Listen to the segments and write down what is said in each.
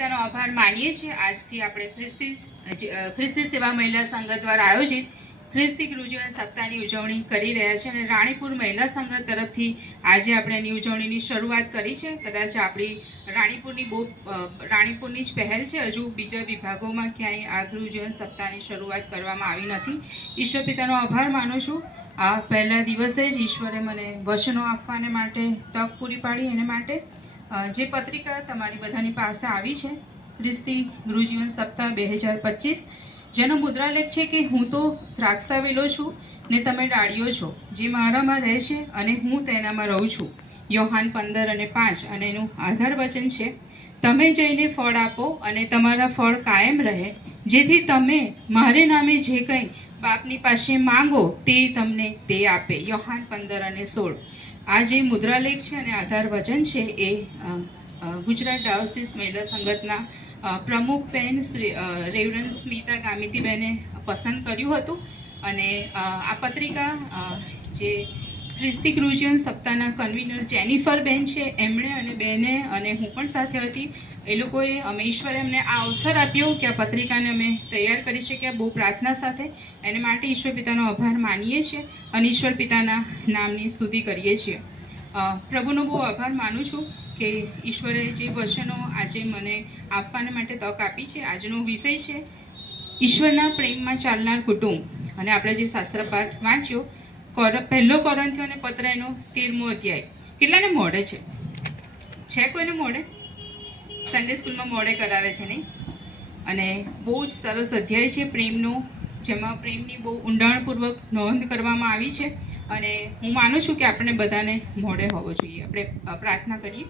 પિતાનો આભાર માનીએ છીએ। આજથી આપણે ખ્રિસ્તી સેવા મહિલા સંઘ દ્વારા આયોજિત ખ્રિસ્તી ગુરુજીવન સપ્તાહની ઉજવણી કરી રહ્યા છે અને રાણીપુર મહિલા સંઘ તરફથી આજે આપણે એની ઉજવણીની શરૂઆત કરી છે। કદાચ આપણી રાણીપુરની જ પહેલ છે, હજુ બીજા વિભાગોમાં ક્યાંય આ ગુરુજીવન સપ્તાહની શરૂઆત કરવામાં આવી નથી। ઈશ્વર પિતાનો આભાર માનું છું। આ પહેલા દિવસે જ ઈશ્વરે મને વચનો આપવાને માટે તક પૂરી પાડી। એને માટે જે પત્રિકા તમારી બધાની પાસે આવી છે, ખ્રિસ્તી ગુરુજીવન સપ્તાહ 2025, જેનો મુદ્રાલેખ છે કે હું તો દ્રાક્ષાવેલો છું ને તમે ડાળીઓ છો, જે મારામાં રહે છે અને હું તેનામાં રહું છું। યોહાન 15:5 અને એનું આધાર વચન છે, તમે જઈને ફળ આપો અને તમારા ફળ કાયમ રહે, જેથી તમે મારે નામે જે કંઈ બાપની પાસે માંગો તે તમને તે આપે। યોહાન 15:16। આ જે મુદ્રાલેખ છે અને આધાર વચન છે એ ગુજરાત ડાયોસીસ મહિલા સંગતના પ્રમુખ બેન શ્રી રેવરન્ડ સ્મિતા ગામિતીબેને પસંદ કર્યું હતું અને આ પત્રિકા જે ખ્રિસ્તી ગુરુજીવન સપ્તાહના કન્વીનર જેનિફર બેન છે, એમણે અને બેને અને હું પણ સાથે હતી, એ લોકોએ ઈશ્વરે અમને આ અવસર આપ્યો કે આ પત્રિકાને અમે તૈયાર કરી શક્યા બહુ પ્રાર્થના સાથે। એને માટે ઈશ્વર પિતાનો આભાર માનીએ છીએ અને ઈશ્વર પિતાના નામની સ્તુતિ કરીએ છીએ। પ્રભુનો બહુ આભાર માનું છું કે ઈશ્વરે જે વચનો આજે મને આપવાને માટે તક આપી છે। આજનો વિષય છે ઈશ્વરના પ્રેમમાં ચાલનાર કુટુંબ અને આપણે જે શાસ્ત્ર પાઠ વાંચ્યો પહેલો કોરિન્થીઓને પત્ર એનો 13મો અધ્યાય। કેટલાને મોડે છે કોઈને મોડે? સન્ડે સ્કૂલમાં મોડે કરાવે છે નહીં? અને બહુ જ સરસ અધ્યાય છે પ્રેમનો, જેમાં પ્રેમની બહુ ઊંડાણપૂર્વક નોંધ કરવામાં આવી છે અને હું માનું છું કે આપણે બધાને મોડે હોવો જોઈએ। આપણે પ્રાર્થના કરીએ।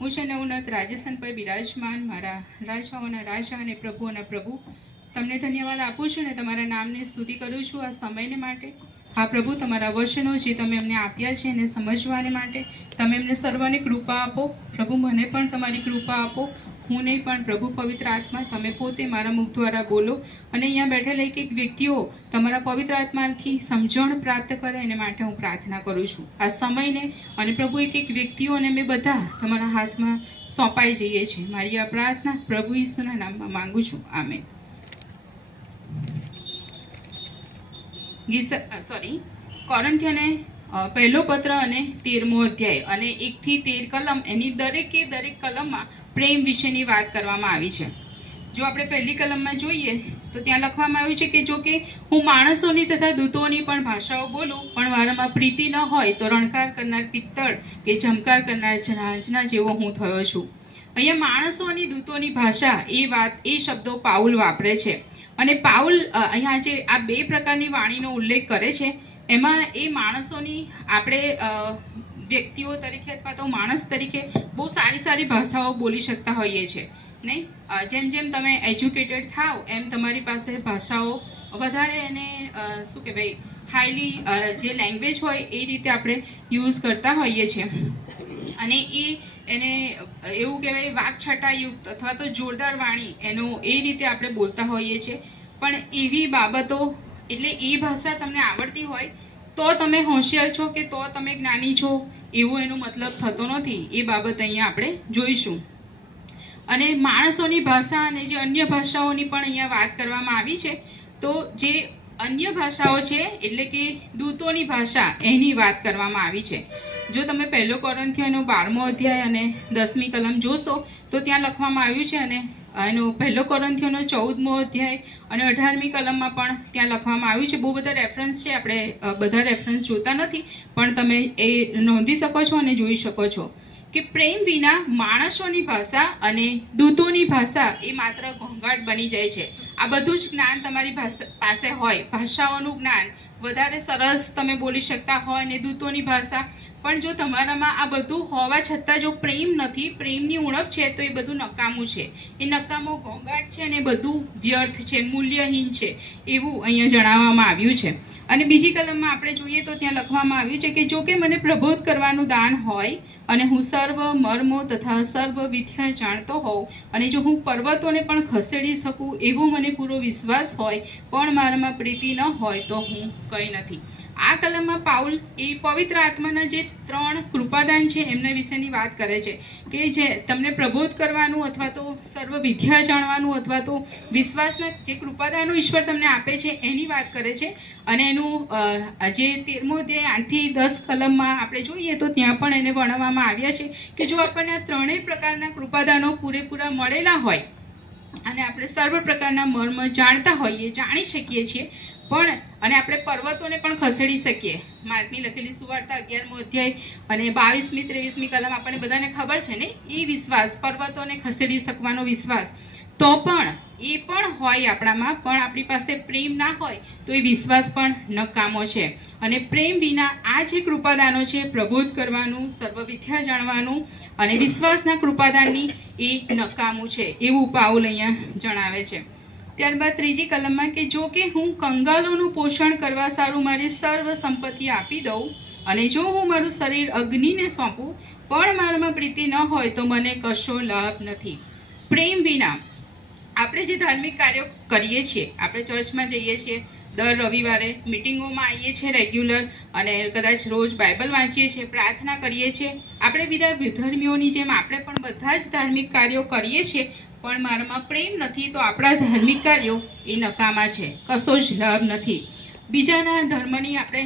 હું છે નવનત રાજસ્થાન પર બિરાજમાન મારા રાજાઓના રાજા અને પ્રભુઓના પ્રભુ, તમને ધન્યવાદ આપું છું ને તમારા નામની સ્તુતિ કરું છું આ સમયને માટે। હા પ્રભુ, તમારા વચનો જે તમે અમને આપ્યા છે એને સમજવાને માટે તમે એમને સર્વને કૃપા આપો। પ્રભુ, મને પણ તમારી કૃપા આપો। હું નહીં પણ પ્રભુ પવિત્ર આત્મા તમે પોતે મારા મુખ દ્વારા બોલો અને અહીંયા બેઠેલા એક વ્યક્તિઓ તમારા પવિત્ર આત્માથી સમજણ પ્રાપ્ત કરે, એને માટે હું પ્રાર્થના કરું છું આ સમયને। અને પ્રભુ, એક વ્યક્તિઓને અમે બધા તમારા હાથમાં સોંપાઈ જઈએ છીએ। મારી આ પ્રાર્થના પ્રભુ ઈસુના નામમાં માંગુ છું, આમેન। કોરિન્થીઓને પહેલો પત્ર અને 13મો અધ્યાય અને 1 થી 13 કલમ, એની દરેક કલમમાં પ્રેમ વિશેની વાત કરવામાં આવી છે। જો આપણે પહેલી કલમમાં જોઈએ તો ત્યાં લખવામાં આવ્યું છે કે જો કે હું માણસોની તથા દૂતોની પણ ભાષાઓ બોલું, પણ મારામાં પ્રીતિ ન હોય તો રણકાર કરનાર પિત્તળ કે ઝમકાર કરનાર ઝાંઝના જેવો હું થયો છું। અહીંયા માણસો અને દૂતોની ભાષા એ શબ્દો પાઉલ વાપરે છે અને પાઉલ અહીંયા જે આ બે પ્રકારની વાણીનો ઉલ્લેખ કરે છે એમાં એ માણસોની આપણે વ્યક્તિઓ તરીકે અથવા તો માણસ તરીકે બહુ સારી ભાષાઓ બોલી શકતા હોઈએ છીએ નહીં? જેમ જેમ તમે એજ્યુકેટેડ થાવ એમ તમારી પાસે ભાષાઓ વધારે એને શું કહેવાય હાઈલી જે લેંગ્વેજ હોય એ રીતે આપણે યુઝ કરતા હોઈએ છીએ અને એને એવું કહેવાય વાકછટાયુક્ત અથવા તો જોરદાર વાણી એનો એ રીતે આપણે બોલતા હોઈએ છીએ। પણ એવી બાબતો એટલે એ ભાષા તમને આવડતી હોય તો તમે હોશિયાર છો કે તો તમે જ્ઞાની છો એવો એનો મતલબ થતો નથી। એ બાબત અહીંયા આપણે જોઈશું। અને માણસોની ભાષા અને જે અન્ય ભાષાઓની પણ અહીંયા વાત કરવામાં આવી છે, તો જે અન્ય ભાષાઓ છે એટલે કે દૂતોની ભાષા એની વાત કરવામાં આવી છે। જો તમે પહેલો કોરિન્થીઓનો 12મો અધ્યાય અને 10મી કલમ જોશો તો ત્યાં લખવામાં આવ્યું છે અને એનો પહેલો કોરિન્થીઓનો 14મો અધ્યાય અને 18મી કલમમાં પણ ત્યાં લખવામાં આવ્યું છે। બહુ બધા રેફરન્સ છે, આપણે બધા રેફરન્સ જોતા નથી પણ તમે એ નોંધી શકો છો અને જોઈ શકો છો કે પ્રેમ વિના માણસોની ભાષા અને દૂતોની ભાષા એ માત્ર ઘોંઘાટ બની જાય છે। આ બધું જ જ્ઞાન તમારી પાસે હોય, ભાષાઓનું જ્ઞાન વધારે સરસ તમે બોલી શકતા હોય ને દૂતોની ભાષા, પણ જો તમારામાં આ બધું હોવા છતાં જો પ્રેમ નથી, પ્રેમની ઉણપ છે, તો એ બધું નકામું છે। એ નકામો ઘોંઘાટ છે ને બધું વ્યર્થ છે, મૂલ્યહીન છે એવું અહીંયા જણાવવામાં આવ્યું છે। અને બીજી કલમમાં આપણે જોઈએ તો ત્યાં લખવામાં આવ્યું છે કે જો કે મને પ્રબોધ કરવાનું દાન હોય અને હું સર્વ મર્મો તથા સર્વ વિદ્યા જાણતો હોઉં અને જો હું પર્વતોને પણ ખસેડી શકું એવો મને પૂરો વિશ્વાસ હોય, પણ મારામાં પ્રીતિ ન હોય તો હું કંઈ નથી। આ કલમમાં પાઉલ એ પવિત્ર આત્માના જે 3 કૃપાદાન છે એમના વિશેની વાત કરે છે કે જે તમને પ્રબોધ કરવાનું અથવા તો સર્વ વિદ્યા જાણવાનું અથવા તો વિશ્વાસના જે કૃપાદાનો ઈશ્વર તમને આપે છે એની વાત કરે છે. અને એનું જે 13મો અધ્યાય 8 થી 10 કલમમાં આપણે જોઈએ તો ત્યાં પણ એને વર્ણવવામાં આવ્યા છે કે જો આપણને આ 3 પ્રકારના કૃપાદાનો પૂરેપૂરા મળેલા હોય અને આપણે સર્વ પ્રકારના મર્મ જાણતા હોઈએ, જાણી શકીએ છીએ પણ અને આપણે પર્વતોને પણ ખસેડી શકીએ. માર્કની લખેલી સુવાર્તા 11મો અધ્યાય અને 22મી 23મી કલમ આપણને બધાને ખબર છે ને, એ વિશ્વાસ, પર્વતોને ખસેડી શકવાનો વિશ્વાસ, તો પણ એ પણ હોય આપણામાં, પણ આપણી પાસે પ્રેમ ના હોય તો એ વિશ્વાસ પણ નકામો છે. અને પ્રેમ વિના આ જે કૃપાદાનો છે, પ્રબોધ કરવાનું, સર્વવિદ્યા જાણવાનું અને વિશ્વાસના કૃપાદાનની, એ નકામું છે એવું પાઉલ અહીંયા જણાવે છે. ત્યારબાદ 3જી કલમમાં કે જો કે હું કંગાલોનું પોષણ કરવા સારું મારી સર્વ સંપત્તિ આપી દઉં અને જો હું મારું શરીર અગ્નિને સોંપું પણ મારામાં પ્રીતિ ન હોય તો મને કશો લાભ નથી. પ્રેમ વિના આપણે જે ધાર્મિક કાર્યો કરીએ છીએ, આપણે ચર્ચમાં જઈએ છીએ, દર રવિવારે મિટિંગોમાં આવીએ છીએ રેગ્યુલર, અને કદાચ રોજ બાઇબલ વાંચીએ છીએ, પ્રાર્થના કરીએ છીએ, આપણે બીજા વિધર્મીઓની જેમ આપણે પણ બધા જ ધાર્મિક કાર્યો કરીએ છીએ, પણ મારામાં પ્રેમ નથી તો આપણા ધાર્મિક કાર્યો એ નકામા છે, કશો જ લાભ નથી. બીજાના ધર્મની આપણે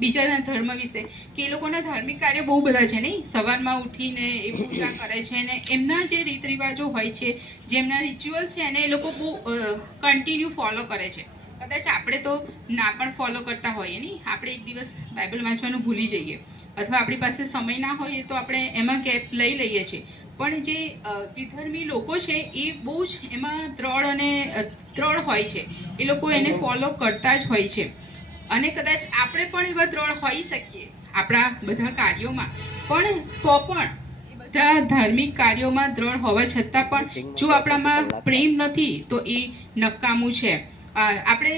બીજાના ધર્મ વિશે કે એ લોકોના ધાર્મિક કાર્યો બહુ બધા છે નહીં, સવારમાં ઉઠીને એ પૂજા કરે છે ને એમના જે રીત રિવાજો હોય છે, જે એમના રિચ્યુઅલ્સ છે એને એ લોકો બહુ કન્ટિન્યુ ફોલો કરે છે. કદાચ આપણે તો ના પણ ફોલો કરતા હોઈએ નહીં, આપણે એક દિવસ બાઇબલ વાંચવાનું ભૂલી જઈએ અથવા આપણી પાસે સમય ના હોય તો આપણે એમાં ગેપ લઈ લઈએ છીએ. પણ જે વિધર્મી લોકો છે એ બહુ જ એમાં દ્રઢ હોય છે, એ લોકો એને ફોલો કરતા જ હોય છે. અને કદાચ આપણે પણ એવા દ્રઢ હોઈ શકીએ આપણા બધા કાર્યોમાં, પણ તો પણ એ બધા ધાર્મિક કાર્યોમાં દ્રઢ હોવા છતાં પણ જો આપણામાં પ્રેમ નથી તો એ નકામું છે. આપણે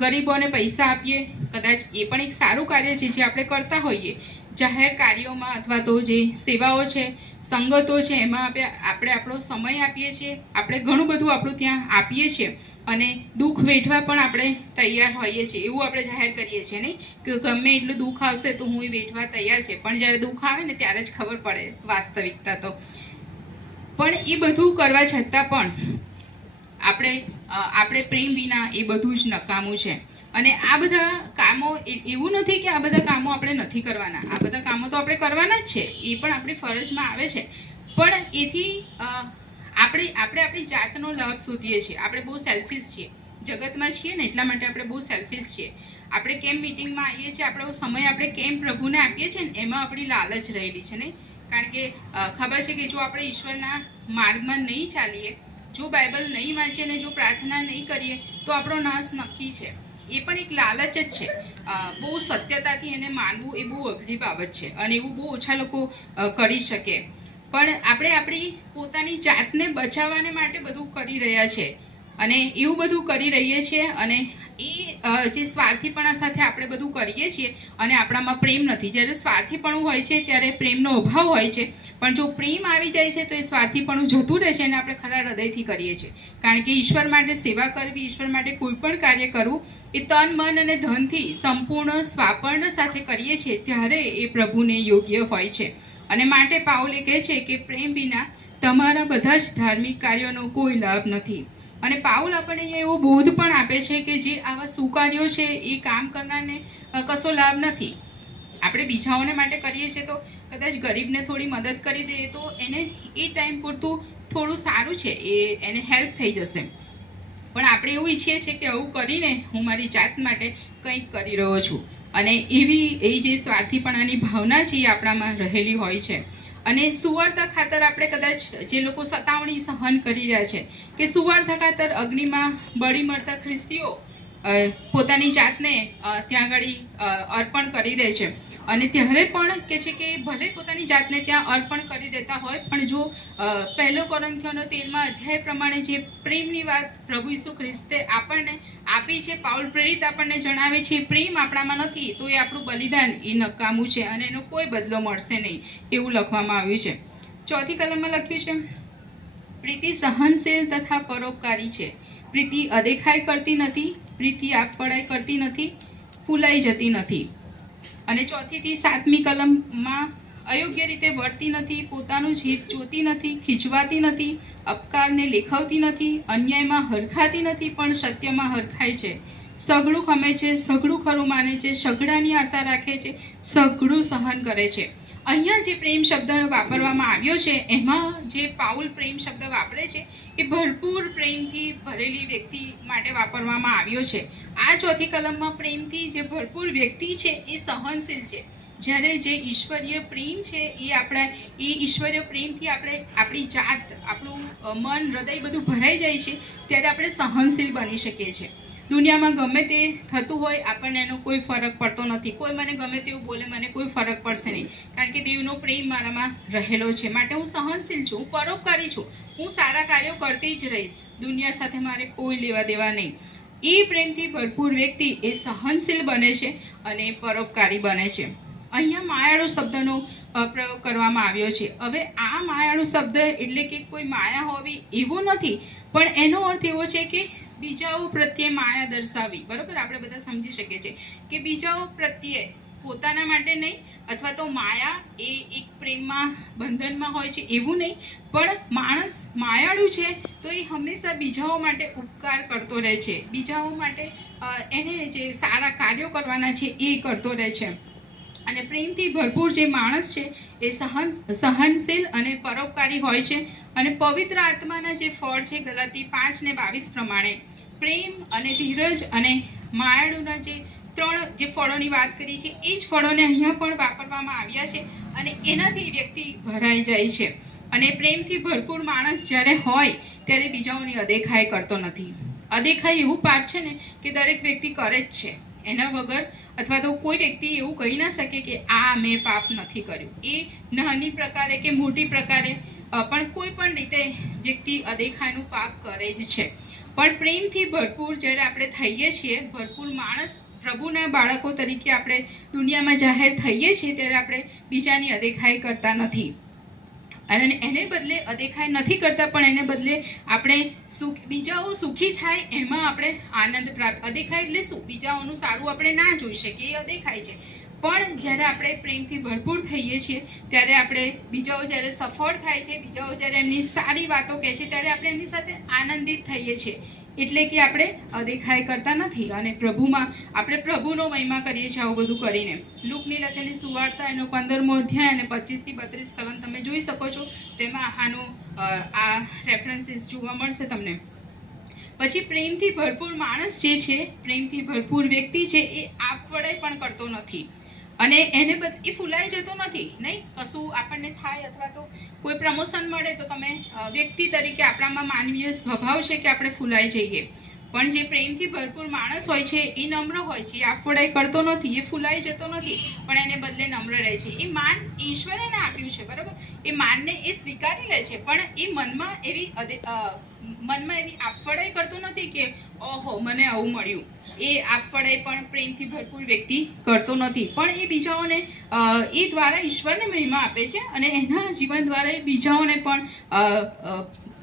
ગરીબોને પૈસા આપીએ, કદાચ એ પણ એક સારું કાર્ય છે જે આપણે કરતા હોઈએ, જાહેર કાર્યોમાં અથવા તો જે સેવાઓ છે, સંગતો છે, એમાં આપણે આપણો સમય આપીએ છીએ, આપણે ઘણું બધું આપણું ત્યાં આપીએ છીએ અને દુઃખ વેઠવા પણ આપણે તૈયાર હોઈએ છીએ, એવું આપણે જાહેર કરીએ છીએ નહીં કે ગમે એટલું દુઃખ આવશે તો હું એ વેઠવા તૈયાર છે. પણ જ્યારે દુઃખ આવે ને ત્યારે જ ખબર પડે વાસ્તવિકતા. તો પણ એ બધું કરવા છતાં પણ આપણે પ્રેમ વિના એ બધું જ નકામું છે. અને આ બધા કામો એવું નથી કે આ બધા કામો આપણે નથી કરવાના, આ બધા કામો તો આપણે કરવાના જ છે, એ પણ આપણી ફરજમાં આવે છે. પણ એથી આપણે આપણી જાતનો લાભ શોધીએ છીએ. આપણે બહુ સેલ્ફિશ છીએ, જગતમાં છીએ ને એટલા માટે આપણે બહુ સેલ્ફિશ છીએ. આપણે કેમ મિટિંગમાં આવીએ છીએ, આપણો સમય આપણે કેમ પ્રભુને આપીએ છીએ ને એમાં આપણી લાલચ રહેલી છે નહીં. કારણ કે ખબર છે કે જો આપણે ઈશ્વરના માર્ગમાં નહીં ચાલીએ, જો બાઇબલ નહીં વાંચીએ ને જો પ્રાર્થના નહીં કરીએ તો આપણો નાશ નક્કી છે. એ પણ એક લાલચ જ છે. બહુ સત્યતાથી એને માનવું એ બહુ અઘરી બાબત છે અને એવું બહુ ઓછા લોકો કરી શકે. પણ આપણે આપણી પોતાની જાતને બચાવવાને માટે બધું કરી રહ્યા છે અને એવું બધું કરી રહીએ છીએ અને એ જે સ્વાર્થીપણા સાથે આપણે બધું કરીએ છીએ અને આપણામાં પ્રેમ નથી. જ્યારે સ્વાર્થીપણું હોય છે ત્યારે પ્રેમનો અભાવ હોય છે, પણ જો પ્રેમ આવી જાય છે તો એ સ્વાર્થીપણું જતું રહે છે અને આપણે ખરા હૃદયથી કરીએ છીએ. કારણ કે ઈશ્વર માટે સેવા કરવી, ઈશ્વર માટે કોઈ પણ કાર્ય કરવું એ તન, મન અને ધનથી સંપૂર્ણ સ્વાપર્ણ સાથે કરીએ છીએ ત્યારે એ પ્રભુને યોગ્ય હોય છે. અને માટે પાઉલે કહે છે કે પ્રેમ વિના તમારા બધા જ ધાર્મિક કાર્યોનો કોઈ લાભ નથી. અને પાઉલ આપણને અહીંયા એવો બોધ પણ આપે છે કે જે આવા સુકાર્યો છે એ કામ કરનારને કશો લાભ નથી. આપણે બીજાઓને માટે કરીએ છીએ તો કદાચ ગરીબને થોડી મદદ કરી દઈએ તો એને એ ટાઈમ પૂરતું થોડું સારું છે, એને હેલ્પ થઈ જશે. પણ આપણે એવું ઈચ્છીએ છીએ કે આવું કરીને હું મારી જાત માટે કંઈક કરી રહ્યો છું અને એ જે સ્વાર્થીપણાની ભાવના છે એ આપણામાં રહેલી હોય છે. અને સુવાર્તા ખાતર આપણે કદાચ જે લોકો સતાવણી સહન કરી રહ્યા છે કે સુવાર્તા ખાતર અગ્નિમાં બળી મળતા ખ્રિસ્તીઓ પોતાની જાતને ત્યાં આગળ અર્પણ કરી દે છે અને ત્યારે પણ કે છે કે ભલે પોતાની જાતને ત્યાં અર્પણ કરી દેતા હોય પણ જો 1 કોરિન્થીઓનો 13મા અધ્યાય પ્રમાણે જે પ્રેમની વાત પ્રભુ ઈસુ ખ્રિસ્તે આપણને આપી છે, પાઉલ પ્રેરિત આપણને જણાવે છે, પ્રેમ આપણામાં નથી તો એ આપણું બલિદાન એ નકામું છે અને એનો કોઈ બદલો મળશે નહીં એવું લખવામાં આવ્યું છે. 4થી કલમમાં લખ્યું છે, પ્રીતિ સહનશીલ તથા પરોપકારી છે, પ્રીતિ અદેખાઈ કરતી નથી, પ્રીતિ આપફળાઈ કરતી નથી, ફૂલાઈ જતી નથી, અને 4 થી 7મી કલમમાં અયોગ્ય રીતે વર્તી નથી, પોતાનું જ હિત જોતી નથી, ખીજવાતી નથી, અપકારને લેખવતી નથી, અન્યાયમાં હરખાતી નથી પણ સત્યમાં હરખાય છે, સઘળું ખમે છે, સઘળું ખરું માને છે, સઘળાની આશા રાખે છે, સઘળું સહન કરે છે. અહીંયા જે પ્રેમ શબ્દ વાપરવામાં આવ્યો છે એમાં જે પાઉલ પ્રેમ શબ્દ વાપરે છે એ ભરપૂર પ્રેમથી ભરેલી વ્યક્તિ માટે વાપરવામાં આવ્યો છે. આ 4થી કલમમાં પ્રેમથી જે ભરપૂર વ્યક્તિ છે એ સહનશીલ છે. જ્યારે જે ઈશ્વરીય પ્રેમ છે એ ઈશ્વરીય પ્રેમથી આપણી જાત, આપણું મન, હૃદય બધું ભરાઈ જાય છે ત્યારે આપણે સહનશીલ બની શકીએ છીએ. દુનિયામાં ગમે તે થતું હોય આપણને એનો કોઈ ફરક પડતો નથી. કોઈ મને ગમે તેવું બોલે, મને કોઈ ફરક પડશે નહીં, કારણ કે દેવનો પ્રેમ મારામાં રહેલો છે. માટે હું સહનશીલ છું, હું પરોપકારી છું, હું સારા કાર્યો કરતી જ રહીશ. દુનિયા સાથે મારે કોઈ લેવા દેવા નહીં. એ પ્રેમથી ભરપૂર વ્યક્તિ એ સહનશીલ બને છે અને પરોપકારી બને છે. અહીંયા માયાળુ શબ્દનો પ્રયોગ કરવામાં આવ્યો છે. હવે આ માયાળુ શબ્દ એટલે કે કોઈ માયા હોવી એવું નથી, પણ એનો અર્થ એવો છે કે બીજાઓ પ્રત્યે માયા દર્શાવી. બરોબર, આપણે બધા સમજી શકીએ છીએ કે બીજાઓ પ્રત્યે, પોતાના માટે નહીં, અથવા તો માયા એ એક પ્રેમમાં, બંધનમાં હોય છે એવું નહીં, પણ માણસ માયાળુ છે તો એ હંમેશા બીજાઓ માટે ઉપકાર કરતો રહે છે, બીજાઓ માટે એને જે સારા કાર્યો કરવાના છે એ કરતો રહે છે. અને પ્રેમથી ભરપૂર જે માણસ છે એ સહનશીલ અને પરોપકારી હોય છે. અને પવિત્ર આત્માના જે ફળ છે ગલાતી 5:22 પ્રમાણે પ્રેમ અને ધીરજ અને માયાળુના જે 3 જે ફળોની વાત કરી છે એ જ ફળોને અહીંયા પણ વાપરવામાં આવ્યા છે અને એનાથી વ્યક્તિ ભરાઈ જાય છે. અને પ્રેમથી ભરપૂર માણસ જ્યારે હોય ત્યારે બીજાઓની અદેખાઈ કરતો નથી. અદેખાઈ એવું પાપ છે ને કે દરેક વ્યક્તિ કરે જ છે. એના વગર અથવા તો કોઈ વ્યક્તિ એવું કહી ના શકે કે આ મેં પાપ નથી કર્યું. એ નાની પ્રકારે કે મોટી પ્રકારે પણ કોઈ પણ રીતે વ્યક્તિ અદેખાઈનું પાપ કરે જ છે. પણ પ્રેમથી ભરપૂર જ્યારે આપણે થઈએ છીએ, ભરપૂર માણસ, પ્રભુના બાળકો તરીકે આપણે દુનિયામાં જાહેર થઈએ છીએ ત્યારે આપણે બીજાની અદેખાઈ કરતા નથી. અને એને બદલે અદેખાઈ નથી કરતા, પણ એને બદલે આપણે બીજાઓ સુખી થાય એમાં આપણે આનંદ પ્રાપ્ત. અદેખાઈ એટલે શું? બીજાઓનું સારું આપણે ના જોઈ શકીએ, એ અદેખાઈ છે. પણ જ્યારે આપણે પ્રેમથી ભરપૂર થઈએ છીએ ત્યારે આપણે બીજાઓ જ્યારે સફળ થાય છે, બીજાઓ જ્યારે એમની સારી વાતો કહે છે ત્યારે આપણે એમની સાથે આનંદિત થઈએ છીએ. એટલે કે આપણે અદેખાઈ કરતા નથી અને પ્રભુમાં આપણે પ્રભુનો મહિમા કરીએ છીએ આવું બધું કરીને. લૂકની લખેલી સુવાર્તા એનો 15મો અધ્યાય અને 25 થી 32 કલમ તમે જોઈ શકો છો. તેમાં આ રેફરન્સીસ જોવા મળશે તમને. પછી પ્રેમથી ભરપૂર માણસ જે છે, પ્રેમથી ભરપૂર વ્યક્તિ છે, એ આપવડાઈ પણ કરતો નથી અને એને એ ફૂલાઈ જતો નથી. નહીં, કશું આપણને થાય અથવા તો કોઈ પ્રમોશન મળે તો તમે વ્યક્તિ તરીકે આપણામાં માનવીય સ્વભાવ છે કે આપણે ફૂલાઈ જઈએ. પણ જે પ્રેમથી ભરપૂર માણસ હોય છે એ નમ્ર હોય છે, એ આપવડાઈ કરતો નથી, એ ફૂલાઈ જતો નથી, પણ એને બદલે નમ્ર રહે છે. એ માન ઈશ્વરે એને આપ્યું છે, બરાબર, એ માનને એ સ્વીકારી લે છે, પણ એ મનમાં એવી આપવડાઈ કરતો નથી કે ઓહો મને આવું મળ્યું. એ આપવડાઈ પણ પ્રેમથી ભરપૂર વ્યક્તિ કરતો નથી, પણ એ બીજાઓને એ દ્વારા ઈશ્વરને મહિમા આપે છે અને એના જીવન દ્વારા એ બીજાઓને પણ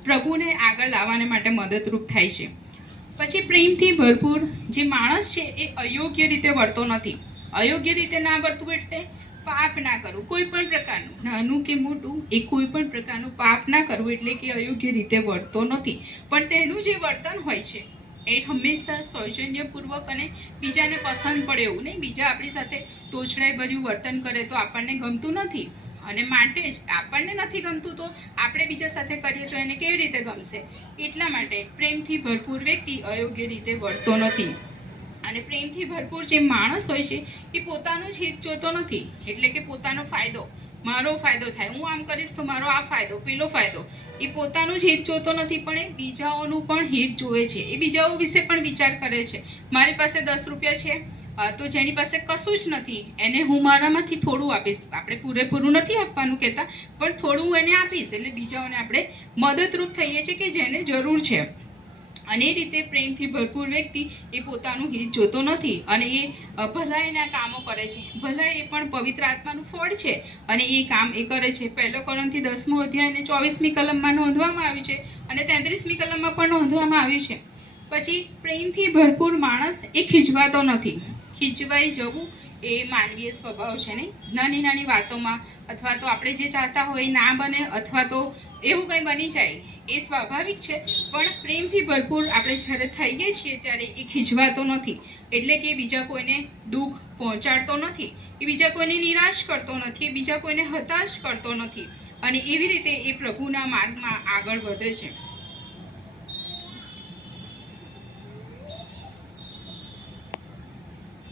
પ્રભુને આગળ લાવવાને માટે મદદરૂપ થાય છે. પછી પ્રેમથી ભરપૂર જે માણસ છે એ અયોગ્ય રીતે વર્તો નથી. અયોગ્ય રીતે ના વર્તવું એટલે પાપ ના કરવું, કોઈ પણ પ્રકારનું, નાનું કે મોટું, એ કોઈ પણ પ્રકારનું પાપ ના કરવું એટલે કે અયોગ્ય રીતે વર્તો નથી. પણ તેનું જે વર્તન હોય છે એ હંમેશા સૌજન્યપૂર્વક અને બીજાને પસંદ પડે એવું નહીં. બીજા આપણી સાથે તોછડાઈ ભર્યું વર્તન કરે તો આપણને ગમતું નથી અને માટે જ આપણને નથી ગમતું તો આપણે બીજા સાથે કરીએ તો એને કેવી રીતે ગમશે? એટલા માટે પ્રેમથી ભરપૂર વ્યક્તિ અયોગ્ય રીતે વર્તતો નથી. અને પ્રેમથી ભરપૂર જે માણસ હોય છે એ પોતાનું જ હિત જોતો નથી, એટલે કે પોતાનો ફાયદો, મારો ફાયદો થાય, હું આમ કરીશ તો મારો આ ફાયદો, પેલો ફાયદો, એ પોતાનું જ હિત જોતો નથી, પણ એ બીજાઓનું પણ હિત જોવે છે. એ બીજાઓ વિશે પણ વિચાર કરે છે. મારી પાસે 10 રૂપિયા છે તો જેની પાસે કશું જ નથી એને હું મારામાંથી થોડું આપીશ. આપણે પૂરેપૂરું નથી આપવાનું કહેતા, પણ થોડું હું એને આપીશ, એટલે બીજાઓને આપણે મદદરૂપ થઈએ છીએ કે જેને જરૂર છે. અને એ રીતે પ્રેમથી ભરપૂર વ્યક્તિ એ પોતાનું હિત જોતો નથી અને એ ભલાઈના કામો કરે છે. ભલાઈ એ પણ પવિત્ર આત્માનું ફળ છે અને એ કામ એ કરે છે. 1 કોરિન્થી 10મો અધ્યાય અને 24મી કલમમાં નોંધવામાં આવ્યું છે અને 33મી કલમમાં પણ નોંધવામાં આવ્યું છે. પછી પ્રેમથી ભરપૂર માણસ એ ખીજવાતો નથી. ખીચવાઈ જવું એ માનવીય સ્વભાવ છે નહીં. નાની નાની વાતોમાં અથવા તો આપણે જે ચાહતા હોય ના બને અથવા તો એવું કંઈ બની જાય એ સ્વાભાવિક છે. પણ પ્રેમથી ભરપૂર આપણે જ્યારે થઈ ગઈએ છીએ ત્યારે એ ખીજવાતો નથી. એટલે કે બીજા કોઈને દુઃખ પહોંચાડતો નથી, એ બીજા કોઈને નિરાશ કરતો નથી, એ બીજા કોઈને હતાશ કરતો નથી, અને એવી રીતે એ પ્રભુના માર્ગમાં આગળ વધે છે.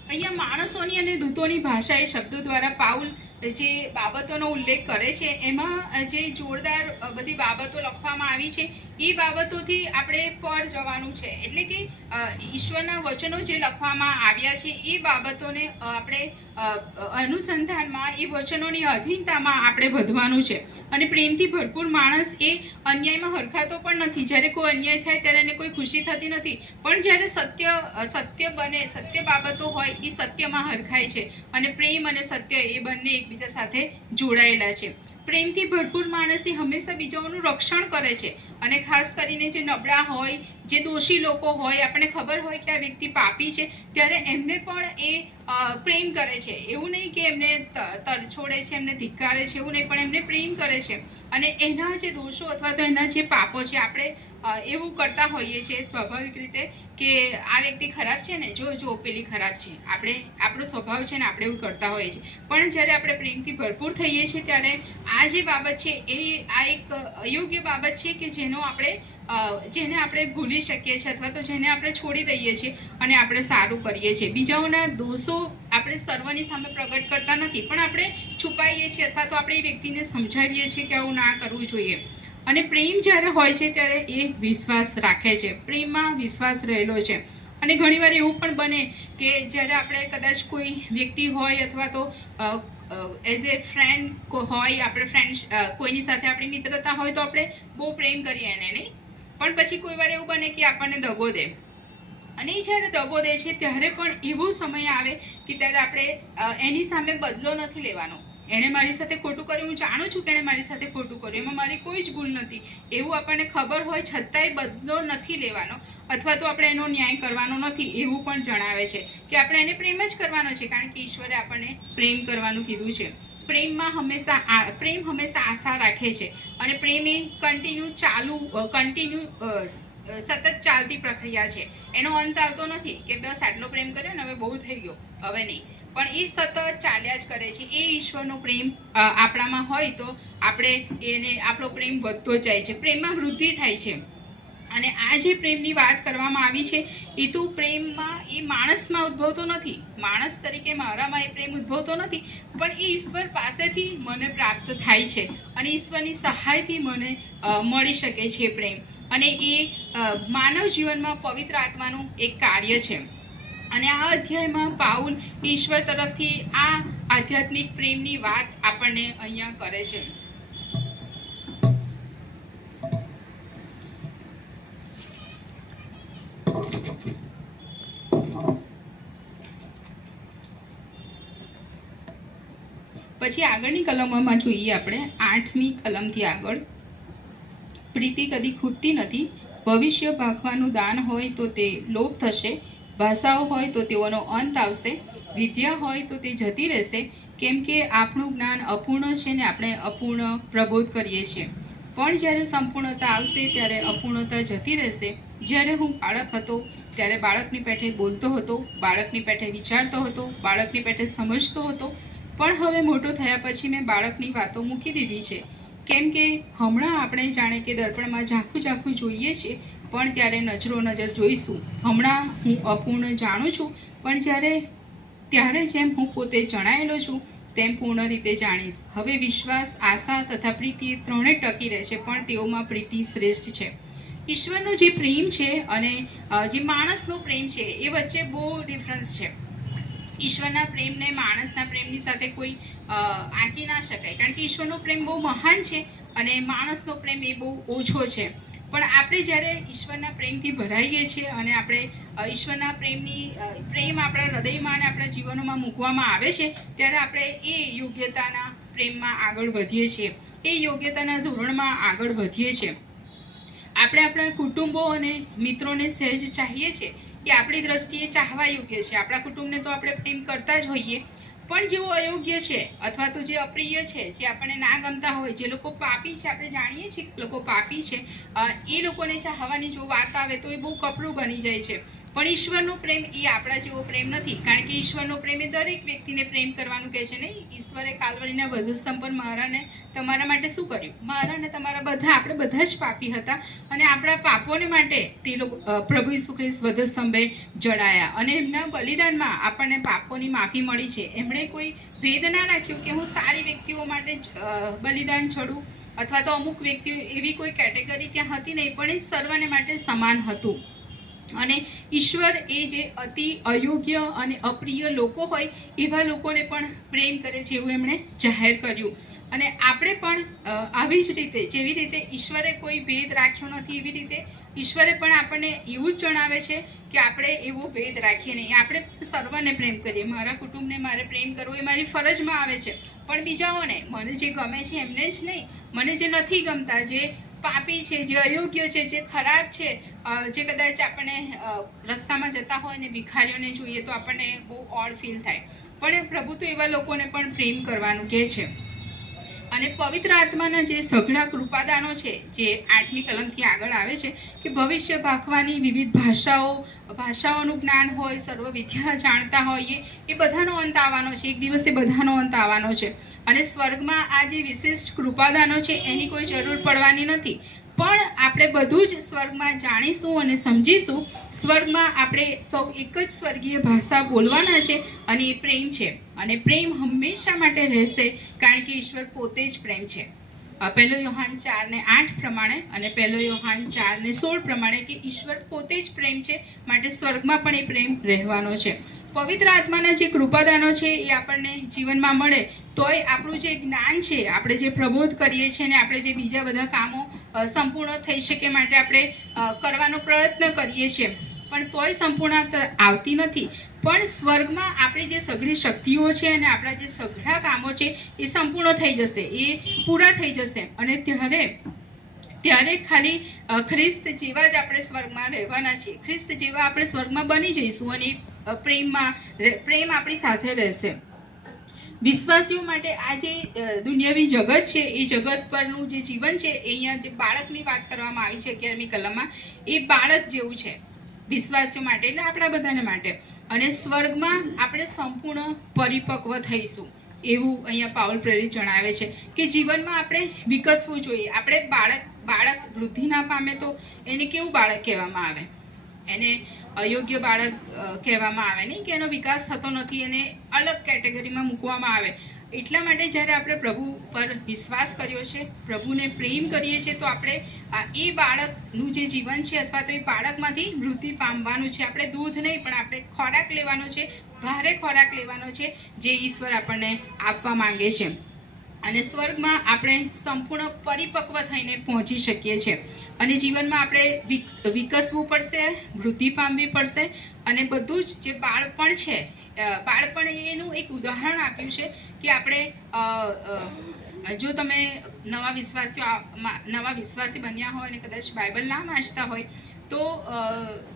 અહીંયા માણસોની અને દૂતોની ભાષા એ શબ્દો દ્વારા પાઉલ જે બાબતોનો ઉલ્લેખ કરે છે એમાં જે જોરદાર બધી બાબતો લખવામાં આવી છે એ બાબતોથી આપણે પર જવાનું છે. એટલે કે ઈશ્વરના વચનો જે લખવામાં આવ્યા છે એ બાબતોને આપણે અનુસંધાનમાં એ વચનોની અધીનતામાં આપણે વધવાનું છે. અને પ્રેમથી ભરપૂર માણસ એ અન્યાયમાં હરખાતો પણ નથી. જ્યારે કોઈ અન્યાય થાય ત્યારે એને કોઈ ખુશી થતી નથી, પણ જ્યારે સત્ય બને, સત્ય બાબતો હોય એ સત્યમાં હરખાય છે. અને પ્રેમ અને સત્ય એ બંને એકબીજા સાથે જોડાયેલા છે. પ્રેમથી ભરપૂર માણસ એ હંમેશા બીજાઓનું રક્ષણ કરે છે. અને ખાસ કરીને જે નબળા હોય, જે દોષી લોકો હોય, આપણને ખબર હોય કે આ વ્યક્તિ પાપી છે, ત્યારે એમને પણ એ પ્રેમ કરે છે. એવું નહીં કે એમને તરછોડે છે, એમને ધિક્કારે છે, એવું નહીં, પણ એમને પ્રેમ કરે છે. અને એના જે દોષો અથવા તો એના જે પાપો છે, આપણે એવું કરતા હોઈએ છીએ સ્વાભાવિક રીતે કે આ વ્યક્તિ ખરાબ છે ને, જો પેલી ખરાબ છે, આપણો સ્વભાવ છે ને, આપણે એવું કરતા હોઈએ છીએ. પણ જ્યારે આપણે પ્રેમથી ભરપૂર થઈએ છીએ ત્યારે આ જે બાબત છે એ આ એક અયોગ્ય બાબત છે કે જેને આપણે ભૂલી શકીએ છીએ અથવા તો જેને આપણે છોડી દઈએ છીએ અને આપણે સારું કરીએ છીએ. બીજાઓના દોષો આપણે સર્વની સામે પ્રગટ કરતા નથી, પણ આપણે છુપાઈએ છીએ અથવા તો આપણે એ વ્યક્તિને સમજાવીએ છીએ કે આવું ના કરવું જોઈએ. અને પ્રેમ જ્યારે હોય છે ત્યારે એ વિશ્વાસ રાખે છે, પ્રેમમાં વિશ્વાસ રહેલો છે. અને ઘણીવાર એવું પણ બને કે જ્યારે આપણે કદાચ કોઈ વ્યક્તિ હોય અથવા તો એઝ એ ફ્રેન્ડ હોય, આપણે ફ્રેન્ડ્સ કોઈની સાથે આપણી મિત્રતા હોય તો આપણે બહુ પ્રેમ કરીએ એને, નહીં? પણ પછી કોઈ વાર એવું બને કે આપણને દગો દે, અને જ્યારે દગો દે છે ત્યારે પણ એવો સમય આવે કે ત્યારે આપણે એની સામે બદલો નથી લેવાનો. એણે મારી સાથે ખોટું કર્યું, હું જાણું છું કે એણે મારી સાથે ખોટું કર્યું, એમાં મારી કોઈ જ ભૂલ નથી, એવું આપણને ખબર હોય છતાંય બદલો નથી લેવાનો અથવા તો આપણે એનો ન્યાય કરવાનો નથી, એવું પણ જણાવે છે કે આપણે એને પ્રેમ જ કરવાનો છે. કારણ કે ઈશ્વરે આપણને પ્રેમ કરવાનું કીધું છે. પ્રેમ હંમેશા આશા રાખે છે. અને પ્રેમ એ સતત ચાલતી પ્રક્રિયા છે. એનો અંત આવતો નથી કે બસ આટલો પ્રેમ કર્યો ને હવે બહુ થઈ ગયો, હવે નહીં. પણ એ સતત ચાલ્યા જ કરે છે. એ ઈશ્વરનો પ્રેમ આપણામાં હોય તો આપણો પ્રેમ વધતો જ જાય છે, પ્રેમમાં વૃદ્ધિ થાય છે. અને આ જે પ્રેમની વાત કરવામાં આવી છે એ તો પ્રેમમાં એ માણસમાં ઉદ્ભવતો નથી, માણસ તરીકે મારામાં એ પ્રેમ ઉદ્ભવતો નથી, પણ એ ઈશ્વર પાસેથી મને પ્રાપ્ત થાય છે અને ઈશ્વરની સહાયથી મને મળી શકે છે પ્રેમ. અને એ માનવ જીવનમાં પવિત્ર આત્માનું એક કાર્ય છે. અને આ અધ્યાયમાં પાઉલ ઈશ્વર તરફથી આ આધ્યાત્મિક પ્રેમની વાત આપણને અહીંયા કરે છે. પછી આગળની કલમોમાં જોઈએ આપણે 8મી કલમથી આગળ. પ્રીતિ કદી ખૂટતી નથી. ભવિષ્ય ભાખવાનું દાન હોય તો તે લોપ થશે, ભાષાઓ હોય તો તેઓનો અંત આવશે, વિદ્યા હોય તો તે જતી રહેશે, કેમ કે આપણું જ્ઞાન અપૂર્ણ છે ને આપણે અપૂર્ણ પ્રબોધ કરીએ છીએ. પણ જ્યારે સંપૂર્ણતા આવશે ત્યારે અપૂર્ણતા જતી રહેશે. જ્યારે હું બાળક હતો ત્યારે બાળકની પેઠે બોલતો હતો, બાળકની પેઠે વિચારતો હતો, બાળકની પેઠે સમજતો હતો, પણ હવે મોટો થયા પછી મેં બાળકની વાતો મૂકી દીધી છે. કેમ કે હમણાં આપણે જાણે કે દર્પણમાં ઝાંખું જોઈએ છીએ, પણ ત્યારે નજર જોઈશું. હમણાં હું અપૂર્ણ જાણું છું, પણ ત્યારે જેમ હું પોતે જણાયેલો છું તેમ પૂર્ણ રીતે જાણીશ. હવે વિશ્વાસ, આશા તથા પ્રીતિ ત્રણે ટકી રહે છે, પણ તેઓમાં પ્રીતિ શ્રેષ્ઠ છે. ઈશ્વરનો જે પ્રેમ છે અને જે માણસનો પ્રેમ છે એ વચ્ચે બહુ ડિફરન્સ છે. ઈશ્વરના પ્રેમને માણસના પ્રેમની સાથે કોઈ આંકી ના શકાય, કારણ કે ઈશ્વરનો પ્રેમ બહુ મહાન છે અને માણસનો પ્રેમ એ બહુ ઓછો છે. પણ આપણે જ્યારે ઈશ્વરના પ્રેમથી ભરાઈએ છીએ અને આપણે ઈશ્વરના પ્રેમ આપણા હૃદયમાં અને આપણા જીવનોમાં મૂકવામાં આવે છે ત્યારે આપણે એ યોગ્યતાના પ્રેમમાં આગળ વધીએ છીએ, એ યોગ્યતાના ધોરણમાં આગળ વધીએ છીએ. આપણે આપણા કુટુંબો અને મિત્રોને સહેજ ચાહીએ છીએ એ આપણી દ્રષ્ટિએ ચાહવા યોગ્ય છે. આપણા કુટુંબને તો આપણે પ્રેમ કરતા જ હોઈએ, પણ જેઓ અયોગ્ય છે અથવા તો જે અપ્રિય છે, જે આપણને ના ગમતા હોય, જે લોકો પાપી છે, આપણે જાણીએ છીએ કે લોકો પાપી છે, એ લોકોને ચાહવાની જો વાત આવે તો એ બહુ કપરું બની જાય છે. પણ ઈશ્વરનો પ્રેમ એ આપણા જેવો પ્રેમ નથી, કારણ કે ઈશ્વરનો પ્રેમ એ દરેક વ્યક્તિને પ્રેમ કરવાનું કહે છે. નહીં, ઈશ્વરે કાલ્વરીના વધસ્તંભ પર મારાને તમારા માટે શું કર્યું? મારાને તમારા બધા, આપણે બધા જ પાપી હતા અને આપણા પાપોને માટે તે લોકો પ્રભુ ઈસુ ખ્રિસ્ત વધસ્તંભે જડાયા અને એમના બલિદાનમાં આપણને પાપોની માફી મળી છે. એમણે કોઈ ભેદ ના રાખ્યો કે હું સારી વ્યક્તિઓ માટે બલિદાન છોડું અથવા તો અમુક વ્યક્તિઓ, એવી કોઈ કેટેગરી ત્યાં હતી નહીં, પણ એ સર્વને માટે સમાન હતું. અને ઈશ્વર એ જે અતિ અયોગ્ય અને અપ્રિય લોકો હોય એવા લોકોને પણ પ્રેમ કરે છે, એવું એમણે જાહેર કર્યું. અને આપણે પણ આવી જ રીતે, જેવી રીતે ઈશ્વરે કોઈ ભેદ રાખ્યો નથી, એવી રીતે ઈશ્વરે પણ આપણને એવું જ જણાવે છે કે આપણે એવો ભેદ રાખીએ નહીં, આપણે સર્વને પ્રેમ કરીએ. મારા કુટુંબને મારે પ્રેમ કરવો એ મારી ફરજમાં આવે છે, પણ બીજાઓને, મને જે ગમે છે એમને જ નહીં, મને જે નથી ગમતા, જે પાપી છે, જે અયોગ્ય છે, જે ખરાબ છે, જે કદાચ આપણને રસ્તામાં જતા હોય ને ભિખારીઓને જોઈએ તો આપણને બહુ ઓડ ફીલ થાય, પણ પ્રભુ તો એવા લોકોને પણ પ્રેમ કરવાનું કહે છે. અને પવિત્ર આત્માના જે સઘળા કૃપાદાનો છે, જે 8મી કલમથી આગળ આવે છે કે ભવિષ્ય ભાખવાની, વિવિધ ભાષાઓનું જ્ઞાન હોય, સર્વ વિદ્યા જાણતા હોઈએ, એ બધાનો અંત આવવાનો છે. એક દિવસે બધાનો અંત આવવાનો છે. અને સ્વર્ગમાં આ જે વિશિષ્ટ કૃપાદાનો છે એની કોઈ જરૂર પડવાની નથી, પણ આપણે બધું જ સ્વર્ગમાં જાણીશું અને સમજીશું. સ્વર્ગમાં આપણે સૌ એક જ સ્વર્ગીય ભાષા બોલવાના છે અને એ પ્રેમ છે. અને પ્રેમ હંમેશા માટે રહેશે, કારણ કે ઈશ્વર પોતે જ પ્રેમ છે. 1 યોહાન 4:8 પ્રમાણે અને 1 યોહાન 4:16 પ્રમાણે કે ઈશ્વર પોતે જ પ્રેમ છે, માટે સ્વર્ગમાં પણ એ પ્રેમ રહેવાનો છે. પવિત્ર આત્માના જે કૃપાદાનો છે એ આપણને જીવનમાં મળે તોય આપણું જે જ્ઞાન છે, આપણે જે પ્રબોધ કરીએ છીએ અને આપણે જે બીજા બધા કામો સંપૂર્ણ થઈ શકે માટે આપણે કરવાનો પ્રયત્ન કરીએ છીએ, પણ તોય સંપૂર્ણતા આવતી નથી. પણ સ્વર્ગમાં આપણી જે સઘળી શક્તિઓ છે અને આપણા જે સઘળા કામો છે એ સંપૂર્ણ થઈ જશે, એ પૂરા થઈ જશે. અને ત્યારે ખાલી ખ્રિસ્ત જેવા જ આપણે સ્વર્ગમાં રહેવાના છીએ, ખ્રિસ્ત જેવા આપણે સ્વર્ગમાં બની જઈશું અને પ્રેમ આપણી સાથે રહેશે. વિશ્વાસીઓ માટે આ જે દુનિયાવી જગત છે, એ જગત પરનું જે જીવન છે, એ અહીંયા જે બાળકની વાત કરવામાં આવી છે 11મી કલમમાં, એ બાળક જેવું છે વિશ્વાસીઓ માટે, એટલે આપણા બધાને માટે. અને સ્વર્ગમાં આપણે સંપૂર્ણ પરિપક્વ થઈશું, એવું અહીંયા પાઉલ પ્રેરિત જણાવે છે કે જીવનમાં આપણે વિકસવું જોઈએ. આપણે બાળક વૃદ્ધિ ના પામે તો એને કેવું બાળક કહેવામાં આવે? એને અયોગ્ય બાળક કહેવામાં આવે, નહીં કે એનો વિકાસ થતો નથી, એને અલગ કેટેગરીમાં મૂકવામાં આવે. એટલા માટે જ્યારે આપણે પ્રભુ પર વિશ્વાસ કર્યો છે, પ્રભુને પ્રેમ કરીએ છીએ, તો આપણે એ બાળકનું જે જીવન છે અથવા તો એ બાળકમાંથી વૃદ્ધિ પામવાનું છે. આપણે દૂધ નહીં, પણ આપણે ખોરાક લેવાનો છે, ભારે ખોરાક લેવાનો છે, જે ઈશ્વર આપણને આપવા માંગે છે. અને સ્વર્ગમાં આપણે સંપૂર્ણ પરિપક્વ થઈને પહોંચી શકીએ છીએ. અને જીવનમાં આપણે વિકસવું પડશે, વૃદ્ધિ પામવી પડશે. અને બધું જ જે બાળપણ છે, બાળપણ એનું એક ઉદાહરણ આપ્યું છે કે આપણે જો તમે નવા વિશ્વાસી બન્યા હોય અને કદાચ બાઇબલ ના વાંચતા હોય તો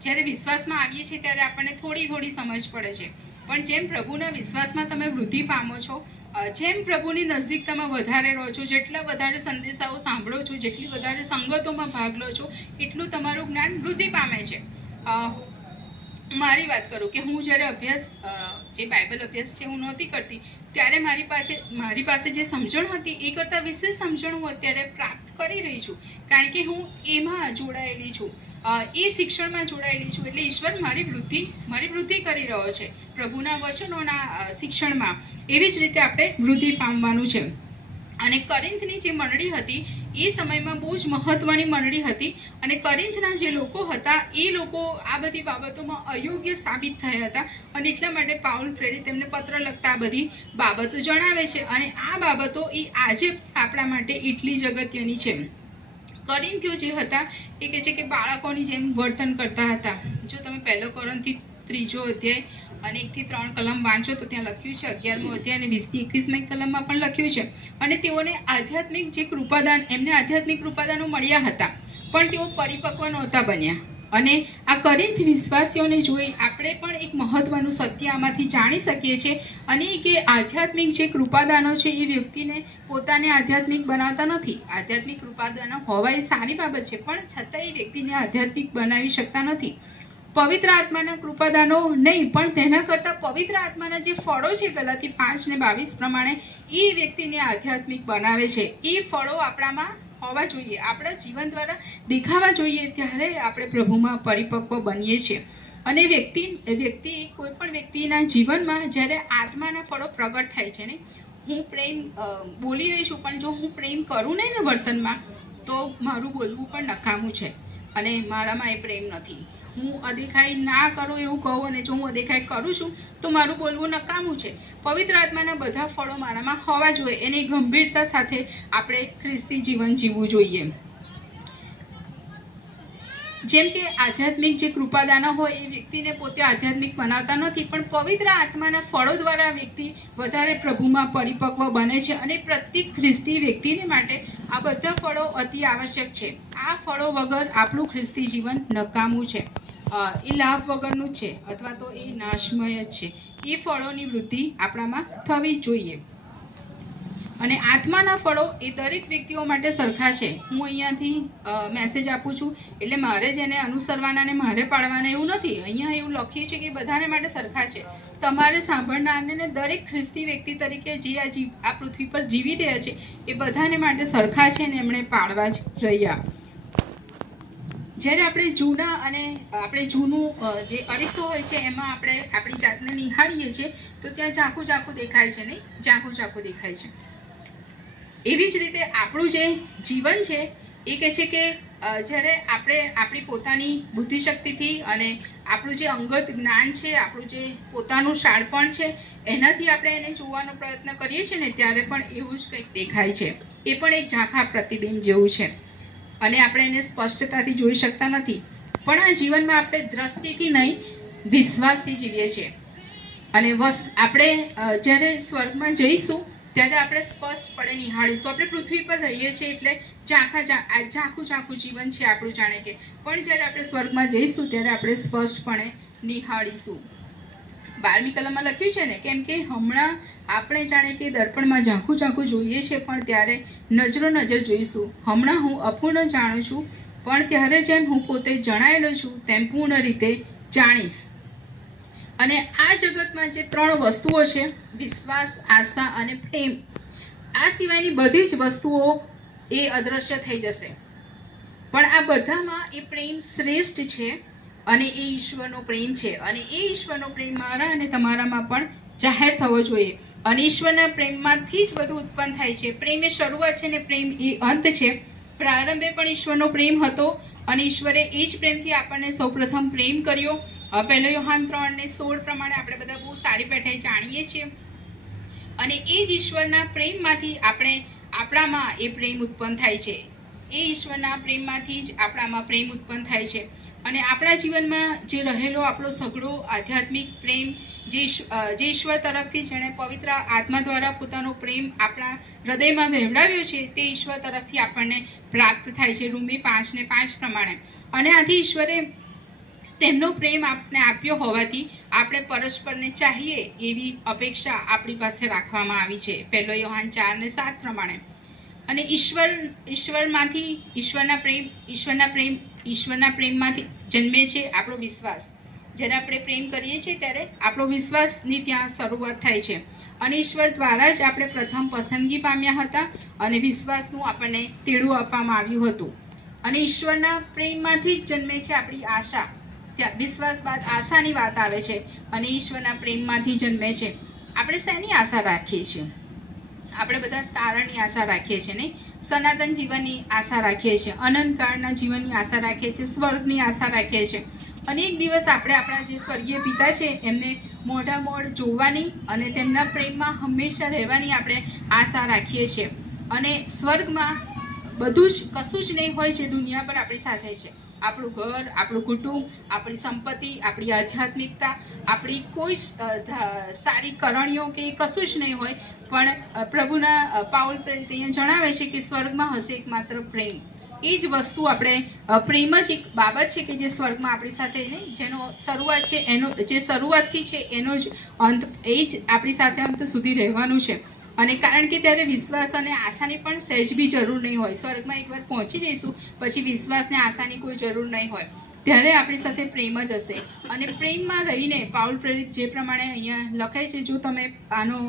જ્યારે વિશ્વાસમાં આવીએ છીએ ત્યારે આપણને થોડી સમજ પડે છે, પણ જેમ પ્રભુના વિશ્વાસમાં તમે વૃદ્ધિ પામો છો, જેમ પ્રભુની નજદીકતામાં વધારે રહો છો, જેટલા વધારે સંદેશાઓ સાંભળો છો, જેટલી વધારે સંગતોમાં ભાગ લો છો, એટલું તમારું જ્ઞાન વૃદ્ધિ પામે છે. મારી વાત કરું કે હું જ્યારે જે બાઇબલ અભ્યાસ છે હું નહોતી કરતી, ત્યારે મારી પાસે જે સમજણ હતી એ કરતાં વિશેષ સમજણ હું અત્યારે પ્રાપ્ત કરી રહી છું, કારણ કે હું એમાં જોડાયેલી છું, એ શિક્ષણમાં જોડાયેલી છું. એટલે ઈશ્વર મારી વૃદ્ધિ કરી રહ્યો છે પ્રભુના વચનોના શિક્ષણમાં. એવી જ રીતે આપણે વૃદ્ધિ પામવાનું છે. અને કોરિન્થની જે મંડળી હતી એ સમયમાં બહુ જ મહત્વની મંડળી હતી, અને કોરિન્થના જે લોકો હતા એ લોકો આ બધી બાબતોમાં અયોગ્ય સાબિત થયા હતા, અને એટલા માટે પાઉલ પ્રેરિત તેમને પત્ર લખતા આ બધી બાબતો જણાવે છે. અને આ બાબતો એ આજે આપણા માટે એટલી જ અગત્યની છે. કોરિન્થીઓ જે હતા એ કહે છે કે બાળકોની જેમ વર્તન કરતા હતા. જો તમે 1 કોરિન્થી 3 અધ્યાય અને 1 થી 3 કલમ વાંચો તો ત્યાં લખ્યું છે, 11મો અધ્યાય અને 20 થી 21 કલમમાં પણ લખ્યું છે. અને તેઓને આધ્યાત્મિક કૃપાદાનો મળ્યા હતા, પણ તેઓ પરિપક્વ નહોતા બન્યા. અને આ કોરિન્થ વિશ્વાસીઓને જોઈ આપણે પણ એક મહત્વનું સત્ય આમાંથી જાણી શકીએ છીએ, અને કે આધ્યાત્મિક જે કૃપાદાનો છે એ વ્યક્તિને પોતાને આધ્યાત્મિક બનાવતા નથી. આધ્યાત્મિક કૃપાદાનો હોવા એ સારી બાબત છે, પણ છતાં એ વ્યક્તિને આધ્યાત્મિક બનાવી શકતા નથી. પવિત્ર આત્માના કૃપાદાનો નહીં, પણ તેના કરતાં પવિત્ર આત્માના જે ફળો છે ગલાતી 5:22 પ્રમાણે એ વ્યક્તિને આધ્યાત્મિક બનાવે છે. એ ફળો આપણામાં હોવા જોઈએ, આપણા જીવન દ્વારા દેખાવા જોઈએ, ત્યારે આપણે પ્રભુમાં પરિપક્વ બનીએ છીએ. અને વ્યક્તિ કોઈ પણ વ્યક્તિના જીવનમાં જ્યારે આત્માના ફળો પ્રગટ થાય છે ને, હું પ્રેમ બોલી રહી છું, પણ જો હું પ્રેમ કરું નહીં ને વર્તનમાં, તો મારું બોલવું પણ નકામું છે અને મારામાં એ પ્રેમ નથી. હું અદેખાઈ ના કરું એવું કહું, અને જો હું અદેખાઈ કરું છું તો મારું બોલવું નકામું છે. પવિત્ર આત્માના બધા ફળો મારામાં હોવા જોઈએ, એની ગંભીરતા સાથે આપણે ખ્રિસ્તી જીવન જીવવું જોઈએ. જેમ કે આધ્યાત્મિક જે કૃપાદાનો હોય એ વ્યક્તિને પોતે આધ્યાત્મિક બનાવતા નથી, પણ પવિત્ર આત્માના ફળો દ્વારા વ્યક્તિ વધારે પ્રભુમાં પરિપક્વ બને છે. અને પ્રત્યેક ખ્રિસ્તી વ્યક્તિને માટે આ બધા ફળો અતિ આવશ્યક છે. આ ફળો વગર આપણું ખ્રિસ્તી જીવન નકામું છે, એ લાભ વગરનું છે, અથવા તો એ નાશમય જ છે. એ ફળોની વૃદ્ધિ આપણામાં થવી જોઈએ. અને આત્માના ફળો એ દરેક વ્યક્તિઓ માટે સરખા છે. હું અહીંયાથી મેસેજ આપું છું એટલે મારે જ એને અનુસરવાના ને મારે પાડવાના એવું નથી. અહીંયા એવું લખ્યું છે કે બધાને માટે સરખા છે. તમારે સાંભળનારને દરેક ખ્રિસ્તી વ્યક્તિ તરીકે જે આ પૃથ્વી પર જીવી રહ્યા છે એ બધાને માટે સરખા છે ને એમણે પાડવા જ રહ્યા. જ્યારે આપણે જૂનું જે અરીસો હોય છે એમાં આપણે આપણી જાતને નિહાળીએ છીએ તો ત્યાં ઝાંખું ઝાંખું દેખાય છે, નહીં? ઝાંખું ઝાંખું દેખાય છે. એવી જ રીતે આપણું જે જીવન છે એ કહે છે કે જ્યારે આપણે આપણી પોતાની બુદ્ધિશક્તિથી અને આપણું જે અંગત જ્ઞાન છે, આપણું જે પોતાનું શાણપણ છે, એનાથી આપણે એને જોવાનો પ્રયત્ન કરીએ છીએ ને, ત્યારે પણ એવું જ કંઈક દેખાય છે. એ પણ એક ઝાંખા પ્રતિબિંબ જેવું છે અને આપણે એને સ્પષ્ટતાથી જોઈ શકતા નથી. પણ આ જીવનમાં આપણે દ્રષ્ટિથી નહીં, વિશ્વાસથી જીવીએ છીએ. અને આપણે જ્યારે સ્વર્ગમાં જઈશું ત્યારે આપણે સ્પષ્ટપણે નિહાળીશું. આપણે પૃથ્વી પર રહીએ છીએ એટલે ઝાંખું ઝાંખું જીવન છે આપણું, જાણે કે, પણ જ્યારે આપણે સ્વર્ગમાં જઈશું ત્યારે આપણે સ્પષ્ટપણે નિહાળીશું. 12મી કલમમાં લખ્યું છે ને, કેમ કે હમણાં આપણે જાણે કે દર્પણમાં ઝાંખું ઝાંખું જોઈએ છે, પણ ત્યારે નજરો નજર જોઈશું. હમણાં હું અપૂર્ણ જાણું છું, પણ ત્યારે જેમ હું પોતે જણાયેલો છું તેમ પૂર્ણ રીતે જાણીશ. અને આ જગતમાં જે 3 વસ્તુઓ છે, વિશ્વાસ, આશા અને પ્રેમ, આ સિવાયની બધી જ વસ્તુઓ એ અદ્રશ્ય થઈ જશે. પણ આ બધામાં એ પ્રેમ શ્રેષ્ઠ છે અને એ ઈશ્વરનો પ્રેમ છે. અને એ ઈશ્વરનો પ્રેમ મારા અને તમારામાં પણ જાહેર થવો જોઈએ. અને ઈશ્વરના પ્રેમમાંથી જ બધું ઉત્પન્ન થાય છે. પ્રેમ એ શરૂઆત છે ને પ્રેમ એ અંત છે. પ્રારંભે પણ ઈશ્વરનો પ્રેમ હતો અને ઈશ્વરે એ જ પ્રેમથી આપણને સૌપ્રથમ પ્રેમ કર્યો. 1 યોહાન 3:16 પ્રમાણે આપણે બધા બહુ સારી પેઠે જાણીએ છીએ. અને એ જ ઈશ્વરના પ્રેમમાંથી આપણામાં એ પ્રેમ ઉત્પન્ન થાય છે. એ ઈશ્વરના પ્રેમમાંથી જ આપણામાં પ્રેમ ઉત્પન્ન થાય છે. અને આપણા જીવનમાં જે રહેલો આપણો સઘળો આધ્યાત્મિક પ્રેમ, જે ઈશ્વર તરફથી જેણે પવિત્ર આત્મા દ્વારા પોતાનો પ્રેમ આપણા હૃદયમાં વહેવડાવ્યો છે, તે ઈશ્વર તરફથી આપણને પ્રાપ્ત થાય છે, રોમી 5:5 પ્રમાણે. અને આથી ઈશ્વરે તેમનો પ્રેમ આપણે આપ્યો હોવાથી આપણે પરસ્પરને ચાહીએ એવી અપેક્ષા આપણી પાસે રાખવામાં આવી છે, 1 યોહાન 4:7 પ્રમાણે. અને ઈશ્વરના પ્રેમમાંથી જન્મે છે આપણો વિશ્વાસ. જ્યારે આપણે પ્રેમ કરીએ છીએ ત્યારે આપણો વિશ્વાસની ત્યાં શરૂઆત થાય છે. અને ઈશ્વર દ્વારા જ આપણે પ્રથમ પસંદગી પામ્યા હતા અને વિશ્વાસનું આપણને તેડું આપવામાં આવ્યું હતું. અને ઈશ્વરના પ્રેમમાંથી જ જન્મે છે આપણી આશા. ત્યાં વિશ્વાસ બાદ આશાની વાત આવે છે અને ઈશ્વરના પ્રેમમાંથી જન્મે છે. આપણે શેની આશા રાખીએ છીએ? આપણે બધા તારણની આશા રાખીએ છીએ, નહીં? સનાતન જીવનની આશા રાખીએ છીએ, અનંતકાળના જીવનની આશા રાખીએ છીએ, સ્વર્ગની આશા રાખીએ છીએ. અને એક દિવસ આપણે આપણા જે સ્વર્ગીય પિતા છે એમને મોઢામોઢ જોવાની અને તેમના પ્રેમમાં હંમેશા રહેવાની આપણે આશા રાખીએ છીએ. અને સ્વર્ગમાં બધું જ કશું જ નહીં હોય જે દુનિયા પર આપણી સાથે છે. આપણું ઘર, આપણું કુટુંબ, આપણી સંપત્તિ, આપણી આધ્યાત્મિકતા, આપણી કોઈ સારી કરણીઓ કે કશું જ નહીં હોય. પણ પ્રભુના પાઉલ પ્રેરિત અહીંયા જણાવે છે કે સ્વર્ગમાં હશે એકમાત્ર પ્રેમ. એ જ વસ્તુ આપણે પ્રેમ જ એક બાબત છે કે જે સ્વર્ગમાં આપણી સાથે નહીં, જેનો શરૂઆત છે એનો જે શરૂઆતથી છે એનો જ અંત, એ જ આપણી સાથે અંત સુધી રહેવાનું છે. અને કારણ કે ત્યારે વિશ્વાસ અને આશાની પણ સહેજ બી જરૂર નહીં હોય. સ્વર્ગમાં એકવાર પહોંચી જઈશું પછી વિશ્વાસ ને આશાની કોઈ જરૂર નહીં હોય. ત્યારે આપણી સાથે પ્રેમ જ હશે. અને પ્રેમમાં રહીને પાઉલ પ્રેરિત જે પ્રમાણે અહીંયા લખાય છે, જો તમે આનો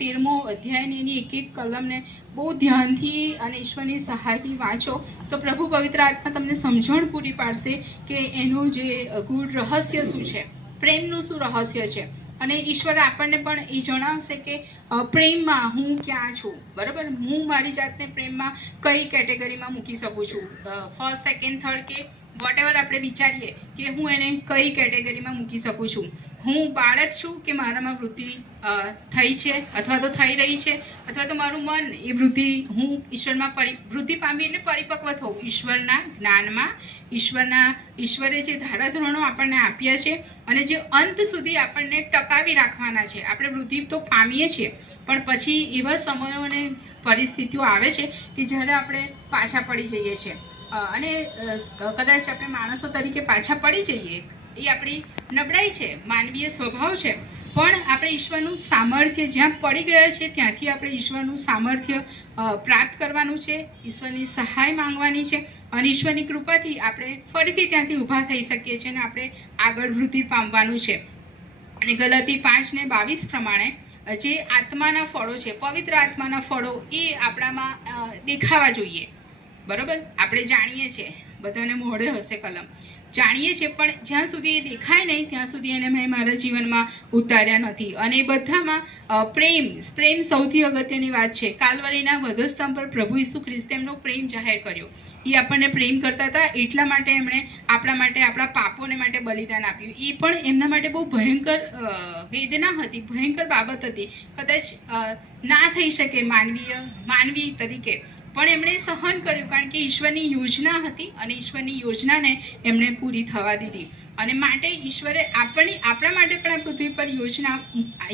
13મો અધ્યાયની એની એક એક કલમને બહુ ધ્યાનથી અને ઈશ્વરની સહાયથી વાંચો તો પ્રભુ પવિત્ર આત્મા તમને સમજણ પૂરી પાડશે કે એનું જે ગૂઢ રહસ્ય શું છે, પ્રેમનું શું રહસ્ય છે. અને ઈશ્વર આપણને પણ એ જણાવશે કે પ્રેમમાં હું ક્યાં છું, બરાબર. હું મારી જાતને પ્રેમમાં કઈ કેટેગરીમાં મૂકી શકું છું, ફર્સ્ટ, સેકન્ડ, થર્ડ કે વોટ એવર આપણે વિચારીએ કે હું એને કઈ કેટેગરીમાં મૂકી શકું છું. હું બાળક છું કે મારામાં વૃદ્ધિ થઈ છે અથવા તો થઈ રહી છે, અથવા તો મારું મન એ વૃદ્ધિ, હું ઈશ્વરમાં વૃદ્ધિ પામી એટલે પરિપક્વ થવું ઈશ્વરના જ્ઞાનમાં, ઈશ્વરે જે ધારાધોરણો આપણને આપ્યા છે અને જે અંત સુધી આપણને ટકાવી રાખવાના છે. આપણે વૃદ્ધિ તો પામીએ છીએ પણ પછી એવા સમયો અને પરિસ્થિતિઓ આવે છે કે જ્યારે આપણે પાછા પડી જઈએ છીએ અને કદાચ આપણે માણસો તરીકે પાછા પડી જઈએ, એ આપણી નબળાઈ છે, માનવીય સ્વભાવ છે. પણ આપણે ઈશ્વરનું સામર્થ્ય જ્યાં પડી ગયા છે ત્યાંથી આપણે ઈશ્વરનું સામર્થ્ય પ્રાપ્ત કરવાનું છે, ઈશ્વરની સહાય માંગવાની છે અને ઈશ્વરની કૃપાથી આપણે ફરીથી ત્યાંથી ઊભા થઈ શકીએ છીએ અને આપણે આગળ વૃદ્ધિ પામવાનું છે. અને ગલાતી 5:22 પ્રમાણે જે આત્માના ફળો છે, પવિત્ર આત્માના ફળો, એ આપણામાં દેખાવા જોઈએ, બરાબર. આપણે જાણીએ છીએ, બધાને મોઢે હશે કલમ, જાણીએ છીએ, પણ જ્યાં સુધી એ દેખાય નહીં ત્યાં સુધી એને મેં મારા જીવનમાં ઉતાર્યા નથી. અને એ બધામાં પ્રેમ સૌથી અગત્યની વાત છે. કાલવરીના વધસ્તંભ પર પ્રભુ ઈસુ ખ્રિસ્તે એમનો પ્રેમ જાહેર કર્યો. એ આપણને પ્રેમ કરતા હતા, એટલા માટે એમણે આપણા માટે, આપણા પાપોને માટે બલિદાન આપ્યું. એ પણ એમના માટે બહુ ભયંકર વેદના હતી, ભયંકર બાબત હતી. કદાચ ના થઈ શકે માનવી તરીકે, પણ એમણે સહન કર્યું કારણ કે ઈશ્વરની યોજના હતી અને ઈશ્વરની યોજનાને એમણે પૂરી થવા દીધી. અને માટે ઈશ્વરે આપણા માટે પણ આ પૃથ્વી પર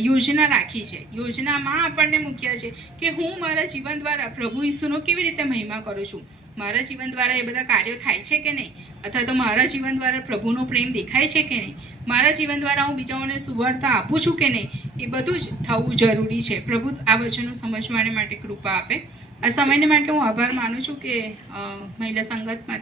યોજના રાખી છે. યોજનામાં આપણને મૂક્યા છે કે હું મારા જીવન દ્વારા પ્રભુ ઈસુનો કેવી રીતે મહિમા કરું છું, મારા જીવન દ્વારા એ બધા કાર્યો થાય છે કે નહીં, અથવા તો મારા જીવન દ્વારા પ્રભુનો પ્રેમ દેખાય છે કે નહીં, મારા જીવન દ્વારા હું બીજાઓને સુવાર્તા આપું છું કે નહીં, એ બધું જ થવું જરૂરી છે. પ્રભુ આ વચનો સમજવાને માટે કૃપા આપે. આ સમયને માટે હું આભાર માનું છું કે મહિલા સંગતમાંથી